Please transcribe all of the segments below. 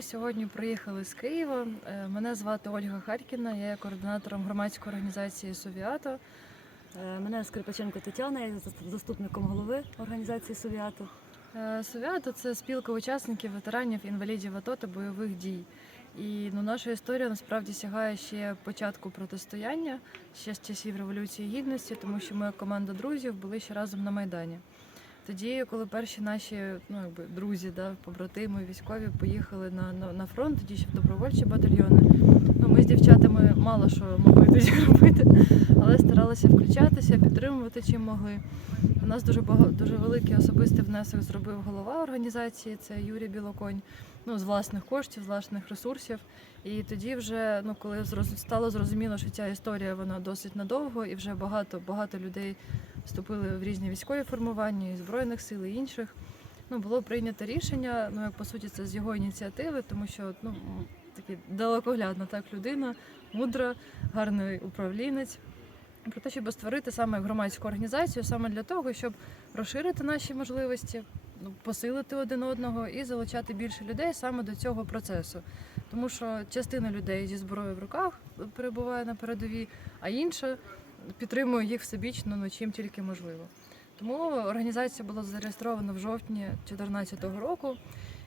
Ми сьогодні приїхали з Києва. Е, Мене звати Ольга Харкіна, я є координатором громадської організації Совіато. Е, Мене Скрипаченко Тетяна, я заступником голови організації Совіату. Е, Совіато це спілка учасників, ветеранів, інвалідів АТО та бойових дій. І ну, наша історія насправді сягає ще початку протистояння, ще з часів Революції Гідності, тому що ми, команда друзів, були ще разом на Майдані. Тоді, коли перші наші ну, якби, друзі, да, побратими, військові поїхали на, на, на фронт, тоді ще в добровольчі батальйони. Ну, ми з дівчатами мало що могли тоді робити, але старалися включатися, підтримувати чим могли. У нас дуже багато дуже великий особистий внесок зробив голова організації, це Юрій Білоконь. Ну, з власних коштів, з власних ресурсів. І тоді вже, ну коли стало зрозуміло, що ця історія вона досить надовго, і вже багато багато людей вступили в різні військові формування, і збройних сил, і інших. Ну, було прийнято рішення, ну як по суті, це з його ініціативи, тому що ну, такий далекоглядна так людина, мудра, гарний управлінець. Про те, щоб створити саме громадську організацію, саме для того, щоб розширити наші можливості, ну, посилити один одного і залучати більше людей саме до цього процесу. Тому що частина людей зі зброєю в руках перебуває на передовій, а інша підтримує їх всебічно, ну чим тільки можливо. Тому організація була зареєстрована в жовтні 2014 року.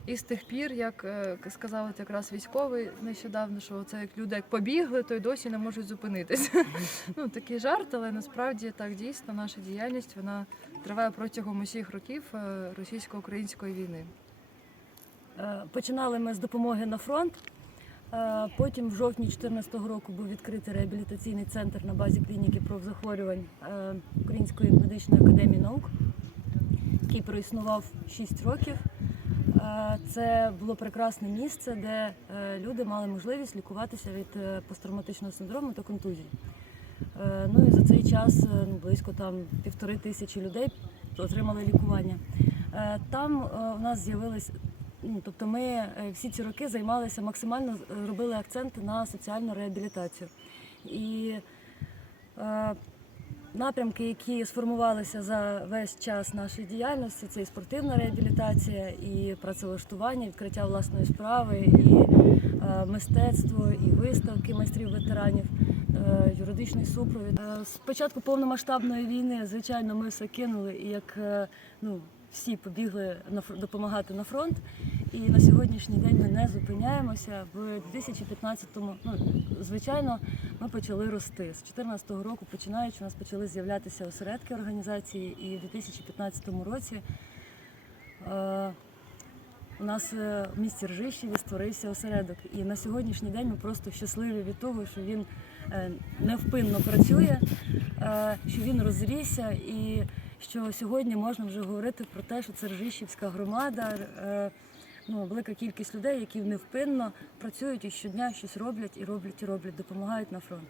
І з тих пір, як е, сказав якраз військовий нещодавно, що це як люди як побігли, то й досі не можуть зупинитися. ну такий жарт, але насправді так дійсно наша діяльність вона триває протягом усіх років е, російсько-української війни. Е, Починали ми з допомоги на фронт. Е, Потім в жовтні 2014 року був відкритий реабілітаційний центр на базі клініки профзахворювань е, Української медичної академії наук, який проіснував 6 років. Е, Це було прекрасне місце, де люди мали можливість лікуватися від посттравматичного синдрому та контузій. Ну і за цей час ну, близько там півтори тисячі людей отримали лікування. Там у нас з'явились, ну тобто ми е, всі ці роки займалися максимально е, робили акцент на соціальну реабілітацію. І е, напрямки, які сформувалися за весь час нашої діяльності, це і спортивна реабілітація, і працевлаштування, і відкриття власної справи, і е, мистецтво, і виставки майстрів ветеранів, е, юридичний супровід. Е, З початку повномасштабної війни, звичайно, ми все кинули і як е, ну, всі побігли на допомагати на фронт. І на сьогоднішній день ми не зупиняємося. В 2015-му, ну звичайно, ми почали рости. З 2014 року починаючи, у нас почали з'являтися осередки організації, і в 2015 році е, у нас е, в місті Ржищеві створився осередок. І на сьогоднішній день ми просто щасливі від того, що він е, невпинно працює, е, що він розрісся і що сьогодні можна вже говорити про те, що це Ржищівська громада. е, Ну, велика кількість людей, які невпинно працюють і щодня щось роблять і роблять і роблять, допомагають на фронт.